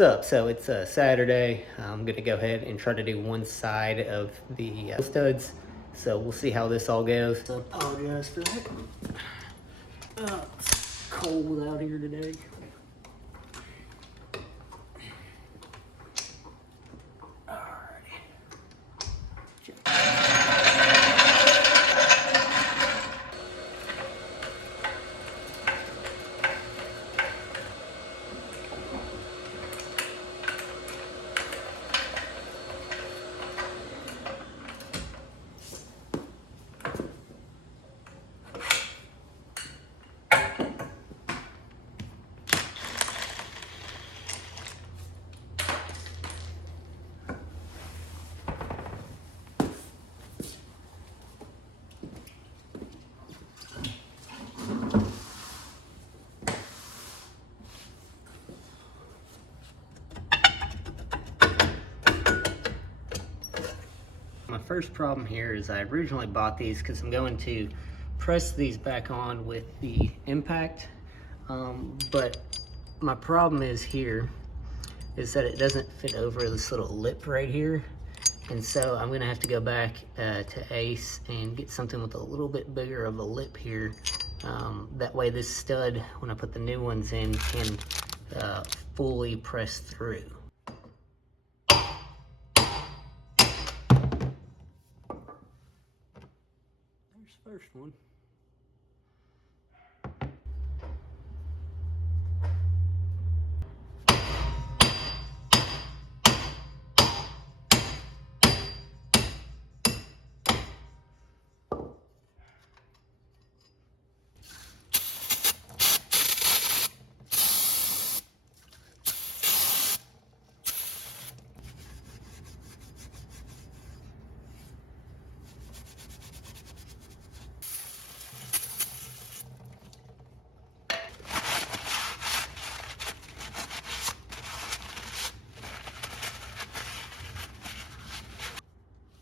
What's up? So it's Saturday. I'm gonna go ahead and try to do one side of the studs. So we'll see how this all goes. I apologize for that. It's cold out here today. My first problem here is I originally bought these because I'm going to press these back on with the impact, but my problem is here is that it doesn't fit over this little lip right here, and so I'm gonna have to go back to Ace and get something with a little bit bigger of a lip here. That way this stud, when I put the new ones in, can fully press through. First one.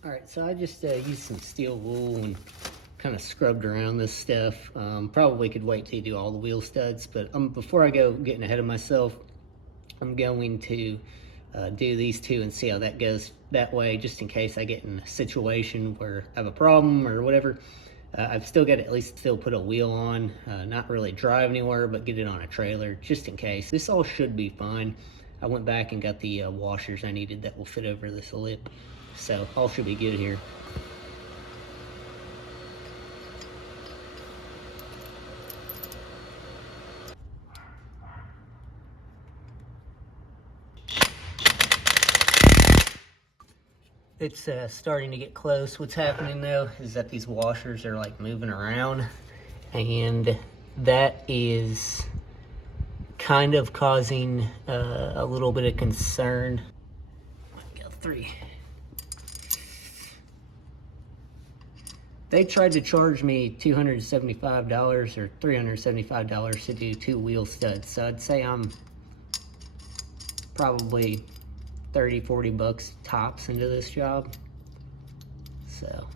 All right, so I just used some steel wool and kind of scrubbed around this stuff. Probably could wait till you do all the wheel studs, but before I go getting ahead of myself, I'm going to do these two and see how that goes. That way, just in case I get in a situation where I have a problem or whatever, I've still got to at least still put a wheel on, not really drive anywhere, but get it on a trailer just in case. This all should be fine. I went back and got the washers I needed that will fit over this lip. So all should be good here. It's starting to get close. What's happening though is that these washers are like moving around, and that is kind of causing a little bit of concern. Got 3. They tried to charge me $275 or $375 to do 2 wheel studs. So I'd say I'm probably 30, 40 bucks tops into this job. So,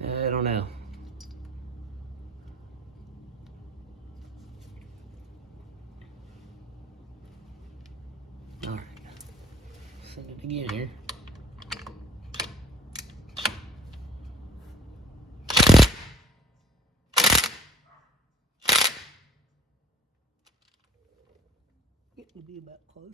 I don't know. All right, send it again here. Getting to be about close.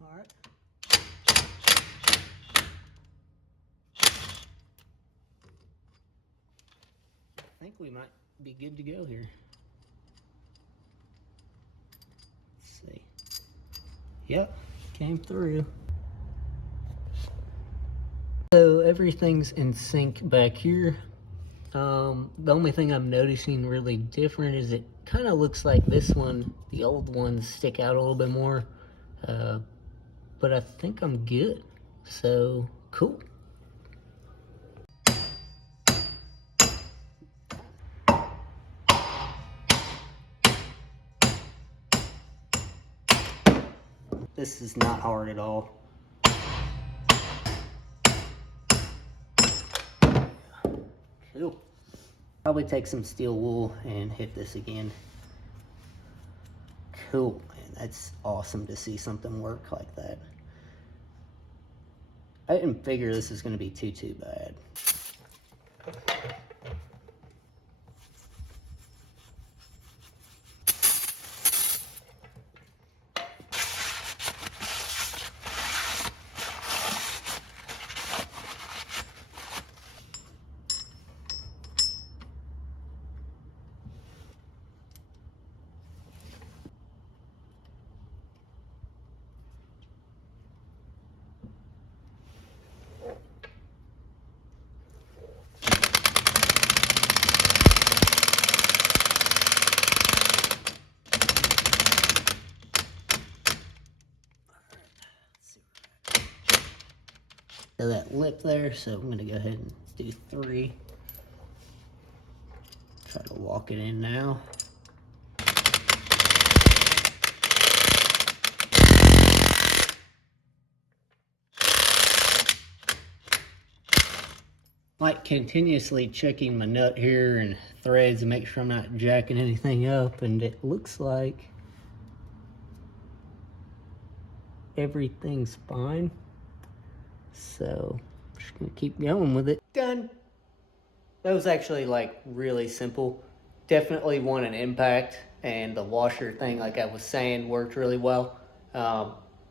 All right. I think we might be good to go here. Let's see. Yep, came through. So everything's in sync back here. The only thing I'm noticing really different is it kind of looks like this one, the old ones stick out a little bit more. But I think I'm good. So, cool. This is not hard at all. Cool. Probably take some steel wool and hit this again. Cool, man. That's awesome to see something work like that. I didn't figure this was going to be too bad. That lip there, so I'm gonna go ahead and do 3. Try to walk it in now. Like continuously checking my nut here and threads and make sure I'm not jacking anything up, and it looks like everything's fine. So I'm just gonna keep going with it. Done. That was actually like really simple. Definitely want an impact, and the washer thing, like I was saying, worked really well.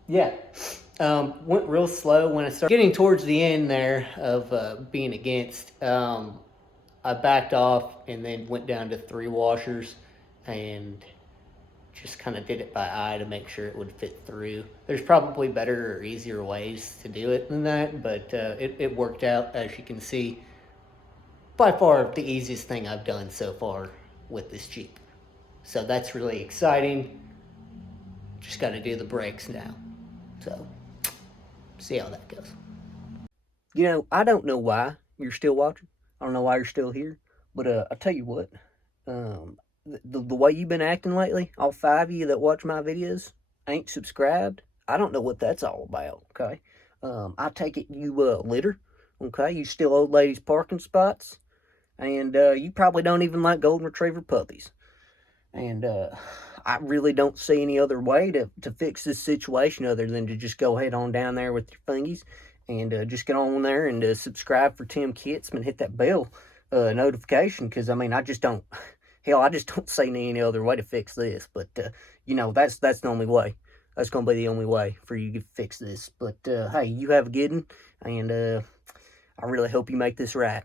Yeah, went real slow when I started getting towards the end there of being against. I backed off and then went down to 3 washers and just kind of did it by eye to make sure it would fit through. There's probably better or easier ways to do it than that, but it worked out, as you can see. By far the easiest thing I've done so far with this Jeep. So that's really exciting. Just got to do the brakes now. So, see how that goes. You know, I don't know why you're still watching. I don't know why you're still here. But I'll tell you what. The way you've been acting lately, all 5 of you that watch my videos ain't subscribed. I don't know what that's all about, okay? I take it you litter, okay? You steal old ladies' parking spots. And you probably don't even like golden retriever puppies. And I really don't see any other way to fix this situation other than to just go head on down there with your fingies and just get on there and subscribe for TimKitZ and hit that bell notification, because I mean, I just don't see any other way to fix this. But you know, that's the only way. That's gonna be the only way for you to fix this. But hey, you have a good one, and I really hope you make this right.